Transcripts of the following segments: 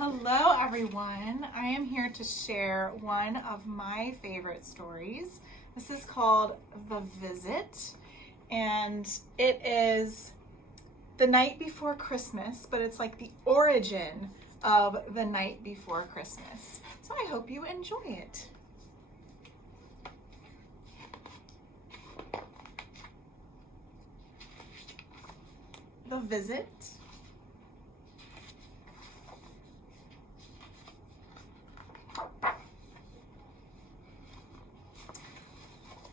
Hello everyone. I am here to share one of my favorite stories. This is called The Visit, and it is the night before Christmas, but it's like the origin of the night before Christmas. So I hope you enjoy it. The Visit.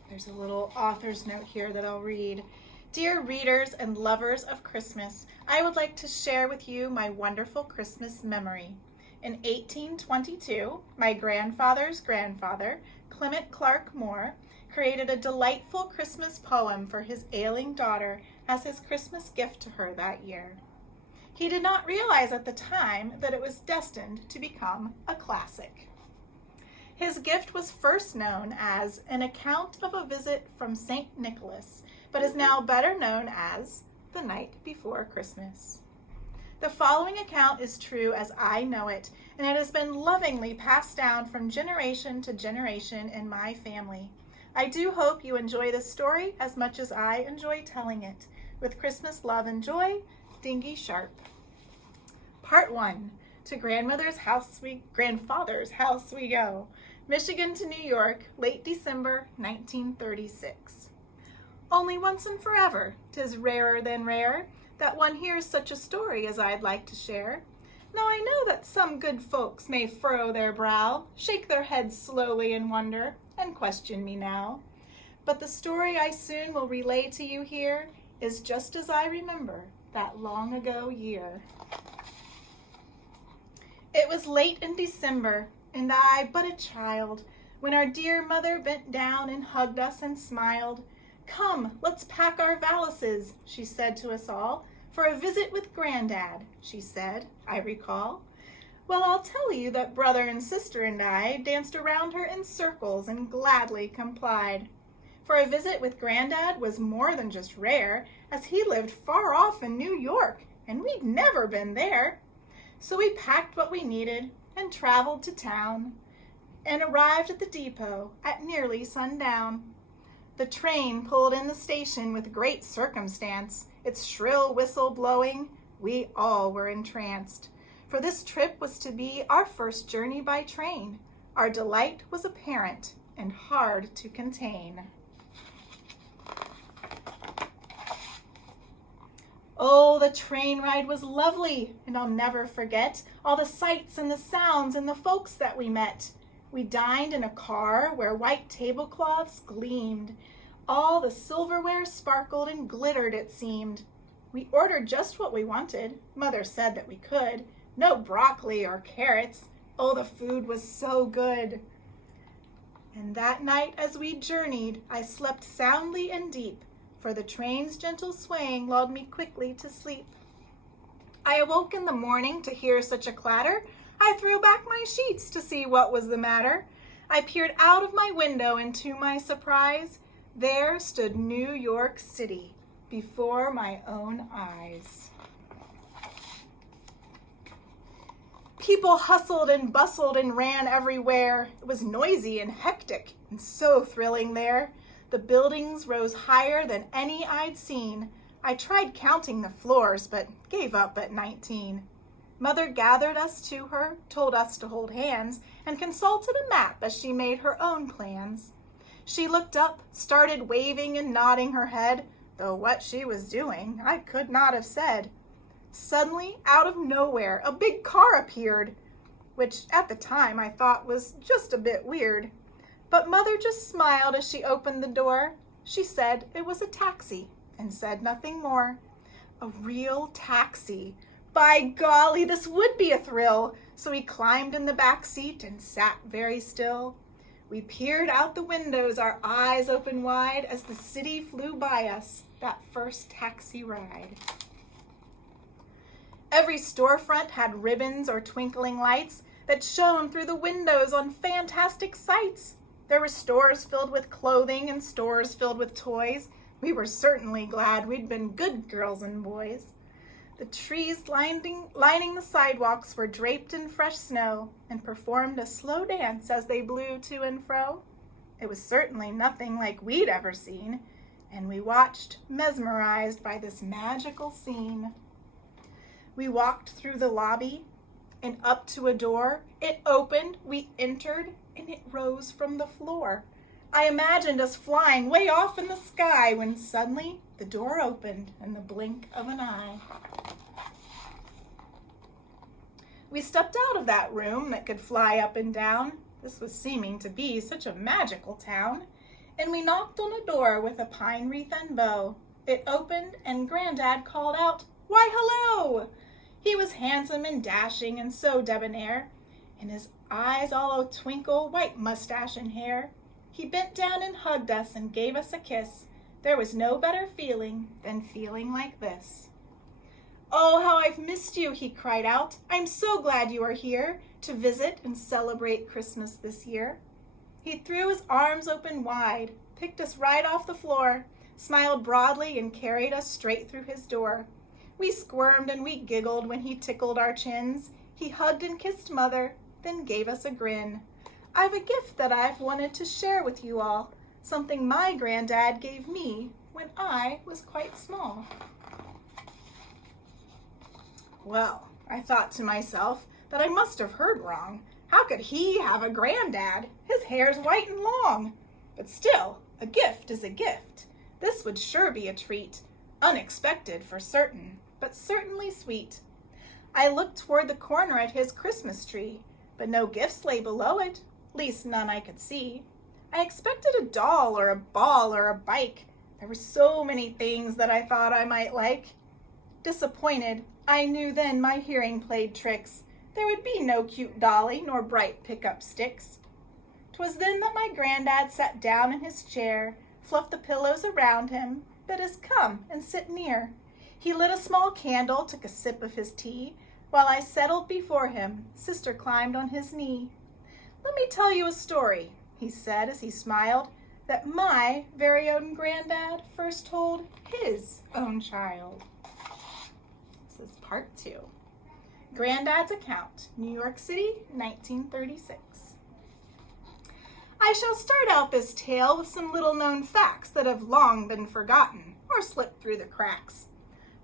There's a little author's note here that I'll read. Dear readers and lovers of Christmas, I would like to share with you my wonderful Christmas memory. In 1822, my grandfather's grandfather, Clement Clark Moore, created a delightful Christmas poem for his ailing daughter as his Christmas gift to her that year. He did not realize at the time that it was destined to become a classic. His gift was first known as An Account of a Visit from St. Nicholas, but is now better known as The Night Before Christmas. The following account is true as I know it, and it has been lovingly passed down from generation to generation in my family. I do hope you enjoy this story as much as I enjoy telling it. With Christmas love and joy, Dingy Sharp. Part 1. To grandfather's house we go. Michigan to New York, late December 1936. Only once and forever, 'tis rarer than rare, that one hears such a story as I'd like to share. Now I know that some good folks may furrow their brow, shake their heads slowly in wonder, and question me now. But the story I soon will relay to you here is just as I remember that long ago year. It was late in December, and I but a child, when our dear mother bent down and hugged us and smiled. Come, let's pack our valises, she said to us all, for a visit with Granddad, she said, I recall. Well, I'll tell you that brother and sister and I danced around her in circles and gladly complied. For a visit with Granddad was more than just rare, as he lived far off in New York, and we'd never been there. So we packed what we needed and traveled to town and arrived at the depot at nearly sundown. The train pulled in the station with great circumstance, its shrill whistle blowing. We all were entranced, for this trip was to be our first journey by train. Our delight was apparent and hard to contain. Oh, the train ride was lovely, and I'll never forget all the sights and the sounds and the folks that we met. We dined in a car where white tablecloths gleamed. All the silverware sparkled and glittered, it seemed. We ordered just what we wanted. Mother said that we could. No broccoli or carrots. Oh, the food was so good. And that night as we journeyed, I slept soundly and deep, for the train's gentle swaying lulled me quickly to sleep. I awoke in the morning to hear such a clatter. I threw back my sheets to see what was the matter. I peered out of my window, and to my surprise, there stood New York City before my own eyes. People hustled and bustled and ran everywhere. It was noisy and hectic and so thrilling there. The buildings rose higher than any I'd seen. I tried counting the floors, but gave up at 19. Mother gathered us to her, told us to hold hands, and consulted a map as she made her own plans. She looked up, started waving and nodding her head, though what she was doing I could not have said. Suddenly, out of nowhere, a big car appeared, which at the time I thought was just a bit weird. But Mother just smiled as she opened the door. She said it was a taxi and said nothing more. A real taxi. By golly, this would be a thrill. So we climbed in the back seat and sat very still. We peered out the windows, our eyes open wide, as the city flew by us, that first taxi ride. Every storefront had ribbons or twinkling lights that shone through the windows on fantastic sights. There were stores filled with clothing and stores filled with toys. We were certainly glad we'd been good girls and boys. The trees lining the sidewalks were draped in fresh snow and performed a slow dance as they blew to and fro. It was certainly nothing like we'd ever seen, and we watched, mesmerized by this magical scene. We walked through the lobby and up to a door. It opened, we entered, and it rose from the floor. I imagined us flying way off in the sky when suddenly the door opened in the blink of an eye. We stepped out of that room that could fly up and down. This was seeming to be such a magical town. And we knocked on a door with a pine wreath and bow. It opened and Granddad called out, "Why, hello!" He was handsome and dashing and so debonair, and his eyes all a twinkle, white mustache and hair. He bent down and hugged us and gave us a kiss. There was no better feeling than feeling like this. "Oh, how I've missed you," he cried out. "I'm so glad you are here to visit and celebrate Christmas this year." He threw his arms open wide, picked us right off the floor, smiled broadly, and carried us straight through his door. We squirmed and we giggled when he tickled our chins. He hugged and kissed Mother, then gave us a grin. "I've a gift that I've wanted to share with you all, something my Granddad gave me when I was quite small." Well, I thought to myself that I must have heard wrong. How could he have a granddad? His hair's white and long. But still, a gift is a gift. This would sure be a treat. Unexpected for certain, but certainly sweet. I looked toward the corner at his Christmas tree, but no gifts lay below it, least none I could see. I expected a doll or a ball or a bike. There were so many things that I thought I might like. Disappointed, I knew then my hearing played tricks. There would be no cute dolly nor bright pickup sticks. 'Twas then that my Granddad sat down in his chair, fluffed the pillows around him, bid us come and sit near. He lit a small candle, took a sip of his tea. While I settled before him, Sister climbed on his knee. "Let me tell you a story," he said as he smiled, "that my very own Granddad first told his own child." This is part 2. Granddad's account, New York City, 1936. I shall start out this tale with some little-known facts that have long been forgotten or slipped through the cracks.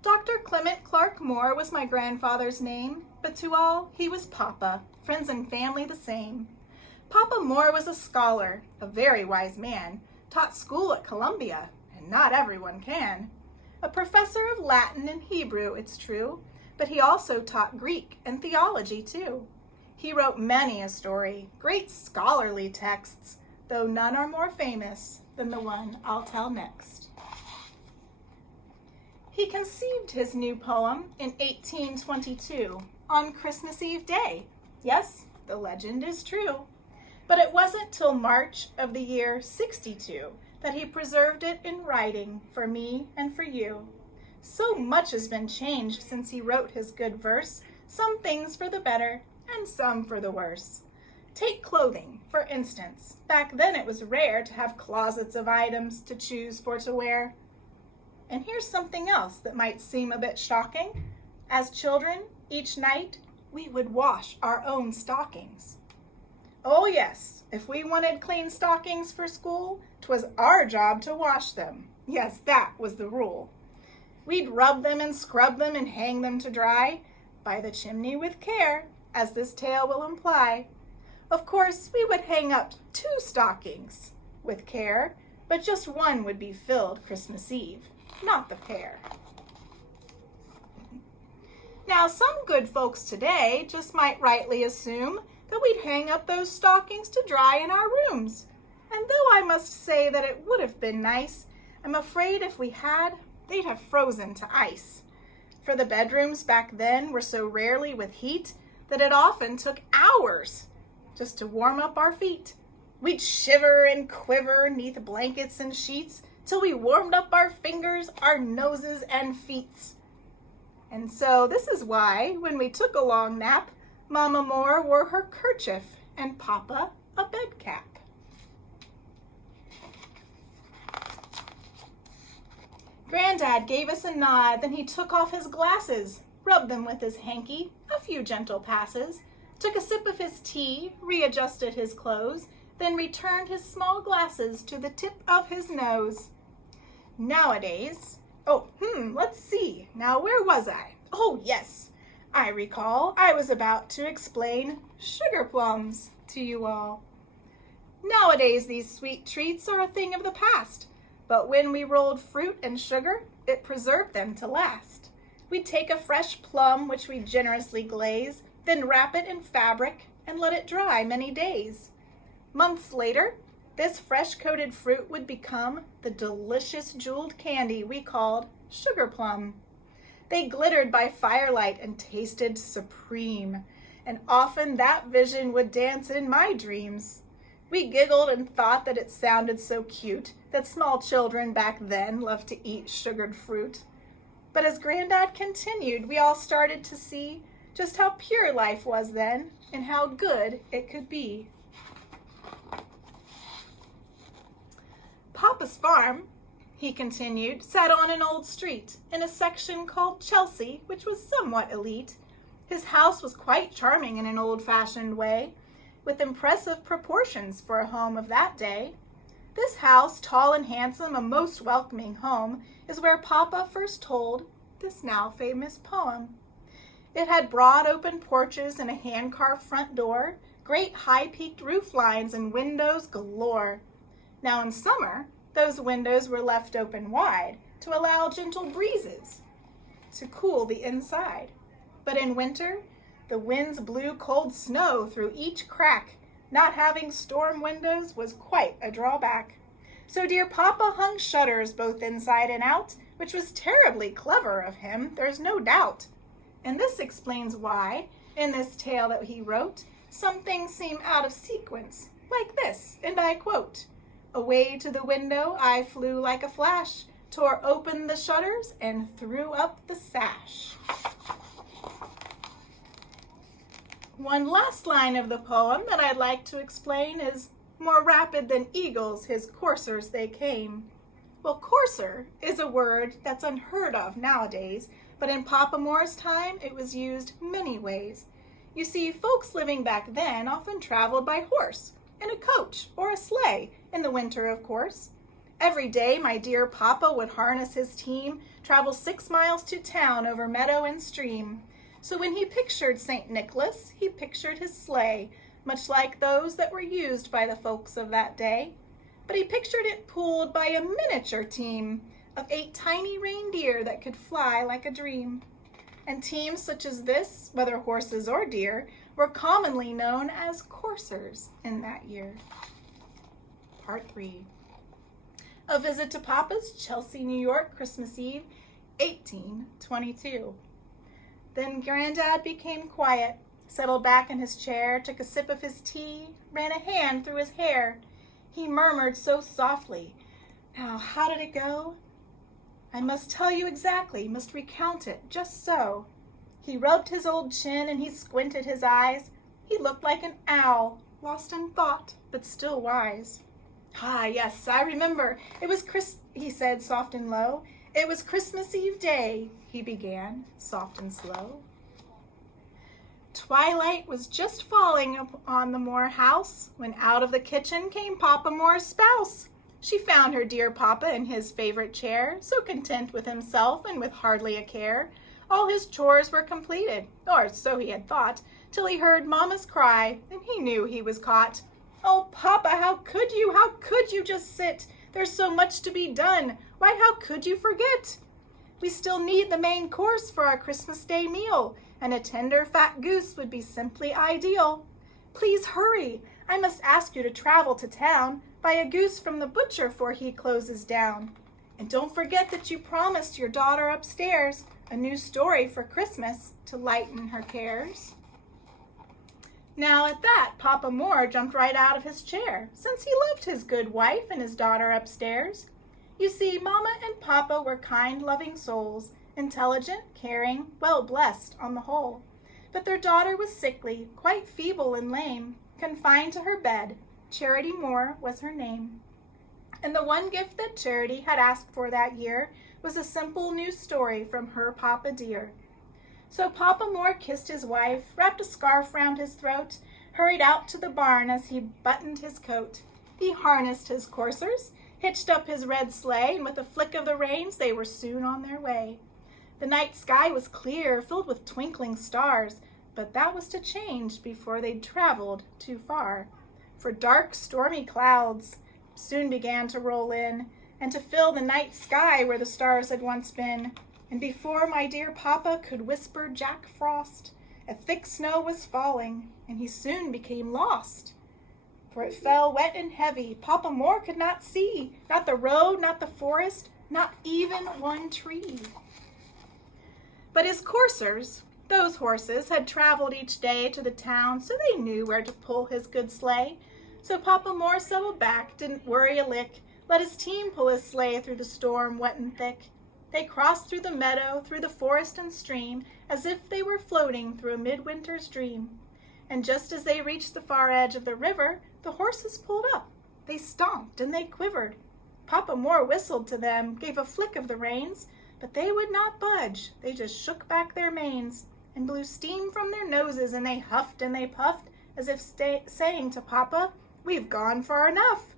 Dr. Clement Clark Moore was my grandfather's name, but to all he was Papa, friends and family the same. Papa Moore was a scholar, a very wise man, taught school at Columbia, and not everyone can. A professor of Latin and Hebrew, it's true, but he also taught Greek and theology too. He wrote many a story, great scholarly texts, though none are more famous than the one I'll tell next. He conceived his new poem in 1822 on Christmas Eve Day. Yes, the legend is true. But it wasn't till March of the year 62 that he preserved it in writing for me and for you. So much has been changed since he wrote his good verse, some things for the better and some for the worse. Take clothing, for instance. Back then it was rare to have closets of items to choose for to wear. And here's something else that might seem a bit shocking. As children, each night, we would wash our own stockings. Oh yes, if we wanted clean stockings for school, 'twas our job to wash them. Yes, that was the rule. We'd rub them and scrub them and hang them to dry by the chimney with care, as this tale will imply. Of course, we would hang up 2 stockings with care, but just one would be filled Christmas Eve, not the pair. Now, some good folks today just might rightly assume that we'd hang up those stockings to dry in our rooms. And though I must say that it would have been nice, I'm afraid if we had, they'd have frozen to ice. For the bedrooms back then were so rarely with heat that it often took hours just to warm up our feet. We'd shiver and quiver neath blankets and sheets till we warmed up our fingers, our noses, and feets. And so this is why, when we took a long nap, Mama Moore wore her kerchief and Papa a bed cap. Granddad gave us a nod, then he took off his glasses. rubbed them with his hanky, a few gentle passes, took a sip of his tea, readjusted his clothes, then returned his small glasses to the tip of his nose. Nowadays, let's see, now where was I? Oh, yes, I recall I was about to explain sugar plums to you all. Nowadays, these sweet treats are a thing of the past, but when we rolled fruit and sugar, it preserved them to last. We'd take a fresh plum, which we generously glaze, then wrap it in fabric and let it dry many days. Months later, this fresh-coated fruit would become the delicious jeweled candy we called sugar plum. They glittered by firelight and tasted supreme, and often that vision would dance in my dreams. We giggled and thought that it sounded so cute that small children back then loved to eat sugared fruit. But as Granddad continued, we all started to see just how pure life was then and how good it could be. Papa's farm, he continued, sat on an old street in a section called Chelsea, which was somewhat elite. His house was quite charming in an old-fashioned way, with impressive proportions for a home of that day. This house, tall and handsome, a most welcoming home, is where Papa first told this now famous poem. It had broad open porches and a hand-carved front door, great high-peaked roof lines and windows galore. Now in summer, those windows were left open wide to allow gentle breezes to cool the inside. But in winter, the winds blew cold snow through each crack. Not having storm windows was quite a drawback. So dear Papa hung shutters both inside and out, which was terribly clever of him, there's no doubt. And this explains why, in this tale that he wrote, some things seem out of sequence, like this, and I quote, "Away to the window I flew like a flash, tore open the shutters and threw up the sash." One last line of the poem that I'd like to explain is, "More rapid than eagles, his coursers they came." Well, courser is a word that's unheard of nowadays, but in Papa Moore's time, it was used many ways. You see, folks living back then often traveled by horse, in a coach or a sleigh, in the winter, of course. Every day, my dear Papa would harness his team, travel 6 miles to town over meadow and stream. So when he pictured St. Nicholas, he pictured his sleigh, much like those that were used by the folks of that day. But he pictured it pulled by a miniature team of 8 tiny reindeer that could fly like a dream. And teams such as this, whether horses or deer, were commonly known as coursers in that year. Part 3. A visit to Papa's, Chelsea, New York, Christmas Eve, 1822. Then Granddad became quiet, settled back in his chair, took a sip of his tea, ran a hand through his hair. He murmured so softly, "Now, how did it go? I must tell you exactly, must recount it, just so." He rubbed his old chin and he squinted his eyes. He looked like an owl, lost in thought, but still wise. "Ah, yes, I remember. It was he said, soft and low. "It was Christmas Eve day," he began, soft and slow. Twilight was just falling upon the Moore house when out of the kitchen came Papa Moore's spouse. She found her dear Papa in his favorite chair, so content with himself and with hardly a care. All his chores were completed, or so he had thought, till he heard Mama's cry, and he knew he was caught. "Oh, Papa, how could you just sit? There's so much to be done. Why, how could you forget? We still need the main course for our Christmas Day meal, and a tender fat goose would be simply ideal. Please hurry. I must ask you to travel to town, buy a goose from the butcher 'fore he closes down. And don't forget that you promised your daughter upstairs a new story for Christmas to lighten her cares." Now at that, Papa Moore jumped right out of his chair, since he loved his good wife and his daughter upstairs. You see, Mama and Papa were kind, loving souls, intelligent, caring, well blessed on the whole. But their daughter was sickly, quite feeble and lame, confined to her bed. Charity Moore was her name. And the one gift that Charity had asked for that year was a simple new story from her Papa dear. So Papa Moore kissed his wife, wrapped a scarf round his throat, hurried out to the barn as he buttoned his coat. He harnessed his coursers, hitched up his red sleigh, and with a flick of the reins they were soon on their way. The night sky was clear, filled with twinkling stars, but that was to change before they'd traveled too far. For dark, stormy clouds soon began to roll in, and to fill the night sky where the stars had once been. And before my dear Papa could whisper Jack Frost, a thick snow was falling, and he soon became lost. For it fell wet and heavy. Papa Moore could not see, not the road, not the forest, not even one tree. But his coursers, those horses, had traveled each day to the town, so they knew where to pull his good sleigh. So Papa Moore settled back, didn't worry a lick, let his team pull his sleigh through the storm wet and thick. They crossed through the meadow, through the forest and stream, as if they were floating through a midwinter's dream. And just as they reached the far edge of the river, the horses pulled up. They stomped and they quivered. Papa Moore whistled to them, gave a flick of the reins, but they would not budge. They just shook back their manes and blew steam from their noses, and they huffed and they puffed, as if saying to Papa, "We've gone far enough."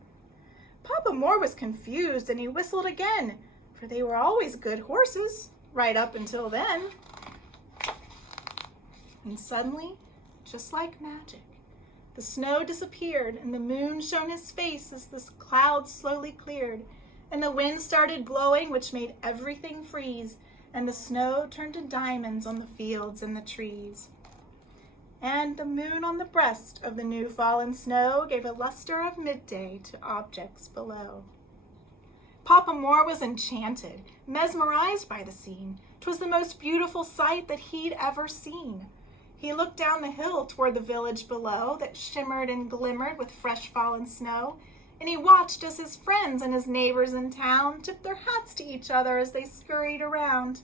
Papa Moore was confused, and he whistled again, for they were always good horses, right up until then. And suddenly, just like magic, the snow disappeared, and the moon shone his face as the clouds slowly cleared, and the wind started blowing, which made everything freeze, and the snow turned to diamonds on the fields and the trees. And the moon on the breast of the new fallen snow gave a luster of midday to objects below. Papa Moore was enchanted, mesmerized by the scene. 'Twas the most beautiful sight that he'd ever seen. He looked down the hill toward the village below that shimmered and glimmered with fresh fallen snow, and he watched as his friends and his neighbors in town tipped their hats to each other as they scurried around.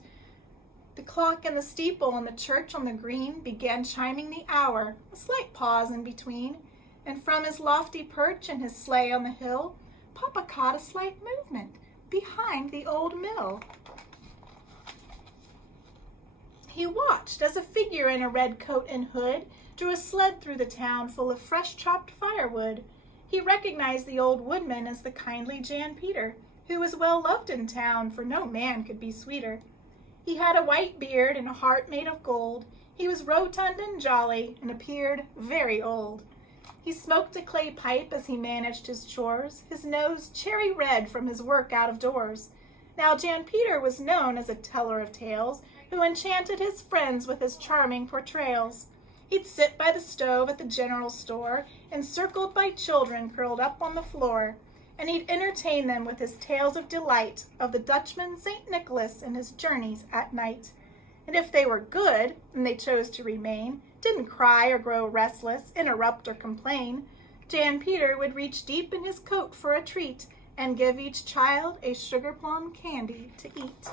The clock in the steeple and the church on the green began chiming the hour, a slight pause in between, and from his lofty perch in his sleigh on the hill, Papa caught a slight movement behind the old mill. He watched as a figure in a red coat and hood drew a sled through the town full of fresh chopped firewood. He recognized the old woodman as the kindly Jan Peter, who was well loved in town, for no man could be sweeter. He had a white beard and a heart made of gold. He was rotund and jolly, and appeared very old. He smoked a clay pipe as he managed his chores, his nose cherry red from his work out of doors. Now Jan Peter was known as a teller of tales, who enchanted his friends with his charming portrayals. He'd sit by the stove at the general store, encircled by children curled up on the floor, and he'd entertain them with his tales of delight of the Dutchman St. Nicholas and his journeys at night. And if they were good, and they chose to remain, didn't cry or grow restless, interrupt or complain, Jan Peter would reach deep in his coat for a treat and give each child a sugar plum candy to eat.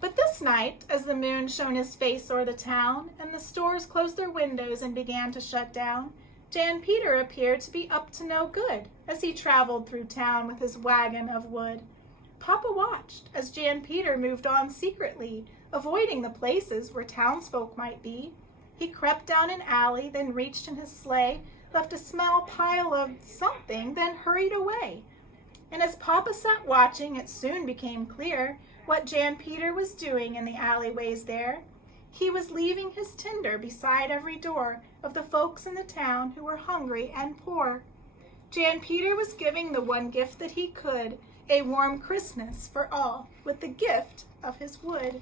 But this night, as the moon shone his face o'er the town, and the stores closed their windows and began to shut down, Jan Peter appeared to be up to no good as he traveled through town with his wagon of wood. Papa watched as Jan Peter moved on secretly, avoiding the places where townsfolk might be. He crept down an alley, then reached in his sleigh, left a small pile of something, then hurried away. And as Papa sat watching, it soon became clear what Jan Peter was doing in the alleyways there. He was leaving his tinder beside every door of the folks in the town who were hungry and poor. Jan Peter was giving the one gift that he could, a warm Christmas for all, with the gift of his wood.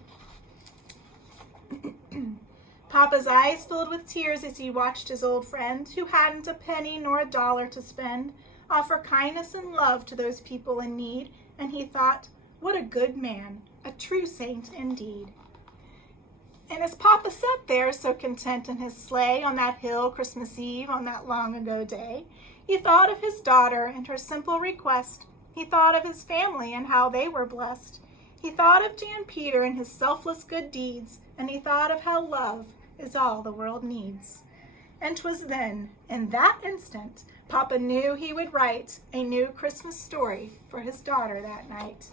Papa's eyes filled with tears as he watched his old friend, who hadn't a penny nor a dollar to spend, offer kindness and love to those people in need, and he thought, what a good man, a true saint indeed. And as Papa sat there so content in his sleigh on that hill Christmas Eve on that long ago day, he thought of his daughter and her simple request. He thought of his family and how they were blessed. He thought of Jan Peter and his selfless good deeds, and he thought of how love is all the world needs. And 'twas then, in that instant, Papa knew he would write a new Christmas story for his daughter that night.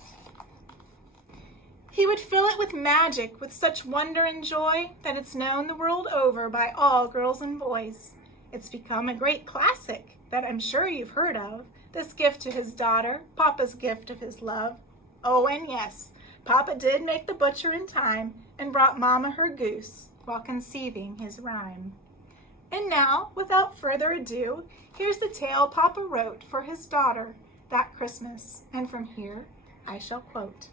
He would fill it with magic, with such wonder and joy that it's known the world over by all girls and boys. It's become a great classic that I'm sure you've heard of, this gift to his daughter, Papa's gift of his love. Oh, and yes, Papa did make the butcher in time and brought Mama her goose while conceiving his rhyme. And now, without further ado, here's the tale Papa wrote for his daughter that Christmas, and from here I shall quote.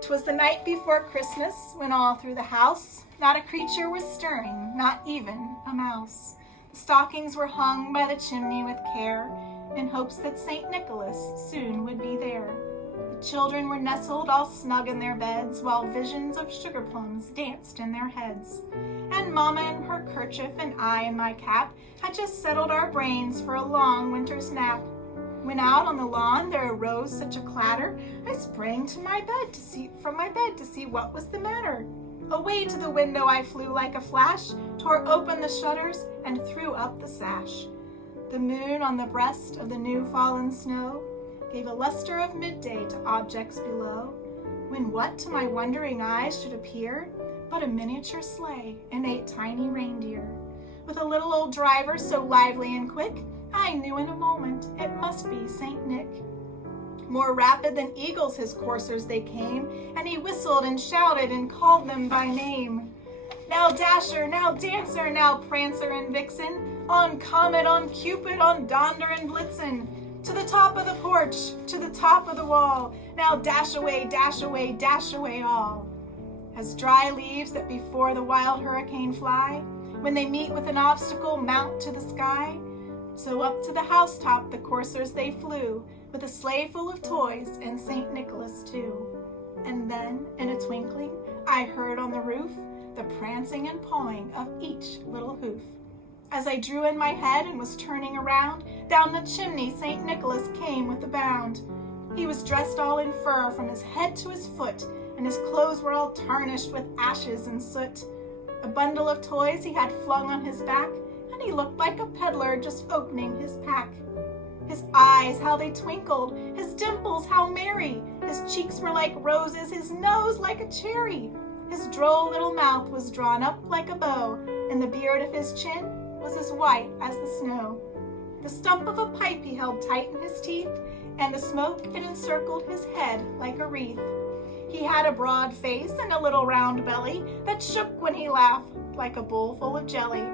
'Twas the night before Christmas, when all through the house not a creature was stirring, not even a mouse. The stockings were hung by the chimney with care, in hopes that St. Nicholas soon would be there. The children were nestled all snug in their beds, while visions of sugar plums danced in their heads. And Mama in her kerchief and I in my cap had just settled our brains for a long winter's nap. When out on the lawn there arose such a clatter, I sprang from my bed to see what was the matter. Away to the window I flew like a flash, tore open the shutters, and threw up the sash. The moon on the breast of the new fallen snow gave a luster of midday to objects below, when what to my wondering eyes should appear but a miniature sleigh and 8 tiny reindeer. With a little old driver so lively and quick, I knew in a moment it must be St. Nick. More rapid than eagles his coursers they came, and he whistled and shouted and called them by name. Now Dasher, now Dancer, now Prancer and Vixen, on Comet, on Cupid, on Donder and Blitzen, to the top of the porch, to the top of the wall, now dash away, dash away, dash away all. As dry leaves that before the wild hurricane fly, when they meet with an obstacle mount to the sky, so up to the housetop the coursers they flew, with a sleigh full of toys and St. Nicholas too. And then, in a twinkling, I heard on the roof the prancing and pawing of each little hoof. As I drew in my head and was turning around, down the chimney St. Nicholas came with a bound. He was dressed all in fur from his head to his foot, and his clothes were all tarnished with ashes and soot. A bundle of toys he had flung on his back, and he looked like a peddler just opening his pack. His eyes, how they twinkled, his dimples, how merry, his cheeks were like roses, his nose like a cherry. His droll little mouth was drawn up like a bow, and the beard of his chin was as white as the snow. The stump of a pipe he held tight in his teeth, and the smoke it encircled his head like a wreath. He had a broad face and a little round belly that shook when he laughed like a bowl full of jelly.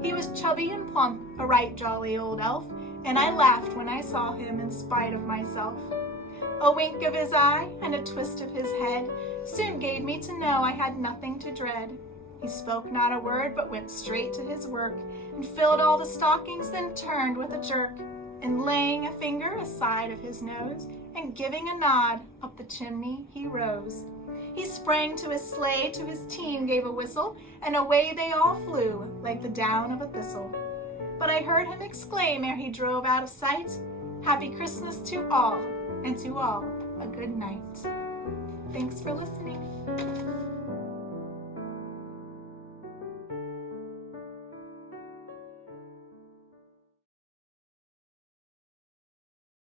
He was chubby and plump, a right jolly old elf, and I laughed when I saw him in spite of myself. A wink of his eye and a twist of his head soon gave me to know I had nothing to dread. He spoke not a word, but went straight to his work, and filled all the stockings, then turned with a jerk, and laying a finger aside of his nose, and giving a nod, up the chimney he rose. He sprang to his sleigh, to his team gave a whistle, and away they all flew, like the down of a thistle. But I heard him exclaim ere he drove out of sight, "Happy Christmas to all, and to all a good night." Thanks for listening.